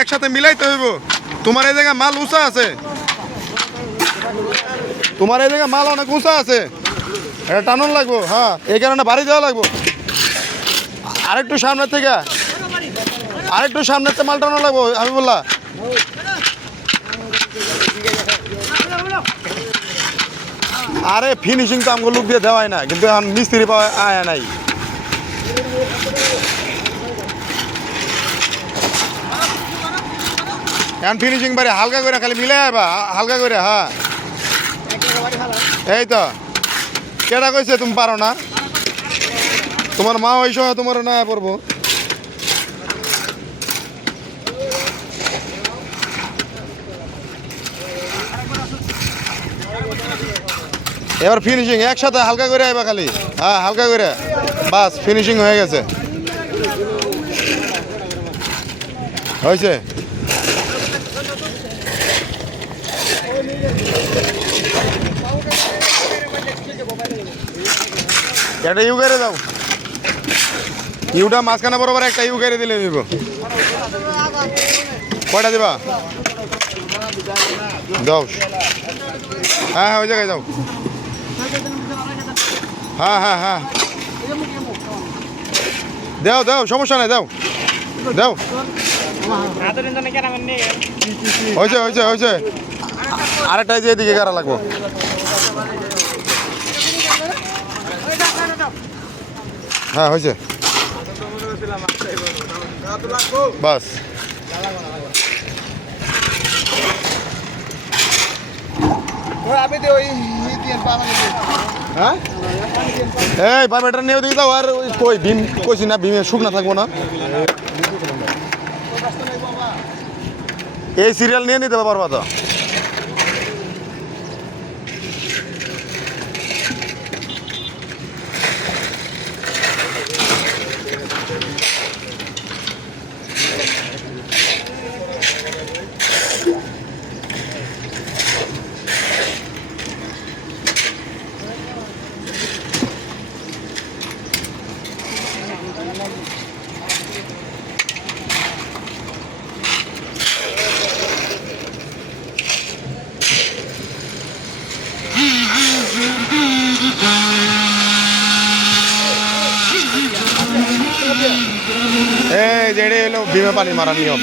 একসাথে মিলাইতে হইব। তোমার এই জায়গায় মাল উঁচা আছে, তোমার এই জায়গায় মাল অনেক উঁচা আছে, এটা টানুন লাগবো। হ্যাঁ, এই কারণে বাড়ি দেওয়া লাগবো। আরেকটু সামনের থেকে, আরেকটু সামনের থেকে মাল টানো লাগবো। আমি বললাম আরে ফিনিশিং তো আমাকে লুক দিয়ে দেওয়াই না, কিন্তু এখন মিস্ত্রি পাওয়া আয় নাই। এখন ফিনিশিং বাড়ি হালকা করে খালি মিলে আইবা, হালকা করে। হ্যাঁ এই তো, কেটা কইছে তুমি পারো না? তোমার মা ওই সময় তোমার না পড়বো। এবার ফিনিশিং একসাথে হালকা করে আইবা খালি। হ্যাঁ হালকা করে, বাস ফিনিশিং হয়ে গেছে। হয়েছে? একটা ইউ করে দাও, ইউটা মাঝখানে বরাবর একটা ইউ করে দিলে দিব। কয়টা দিবা? 10। হ্যাঁ হ্যাঁ ওই জায়গায় যাও। হ্যাঁ হ্যাঁ হ্যাঁ দাও দাও, সমস্যা নাই, দাও দাও। হয়েছে হয়েছে হয়েছে, আরেকটাই যে এদিকে কারা লাগবো। হ্যাঁ হয়েছে, বাস। হ্যাঁ এই পাইপটা নিয়ে দিকে যাও। আর ওই কই ভীম কইছি না, ভীমে শুকনা থাকবো না। এই সিরিয়াল নিয়ে নিতে পারবা তো। এই যে এটা হলো ভীমে পানি মারার নিয়ম।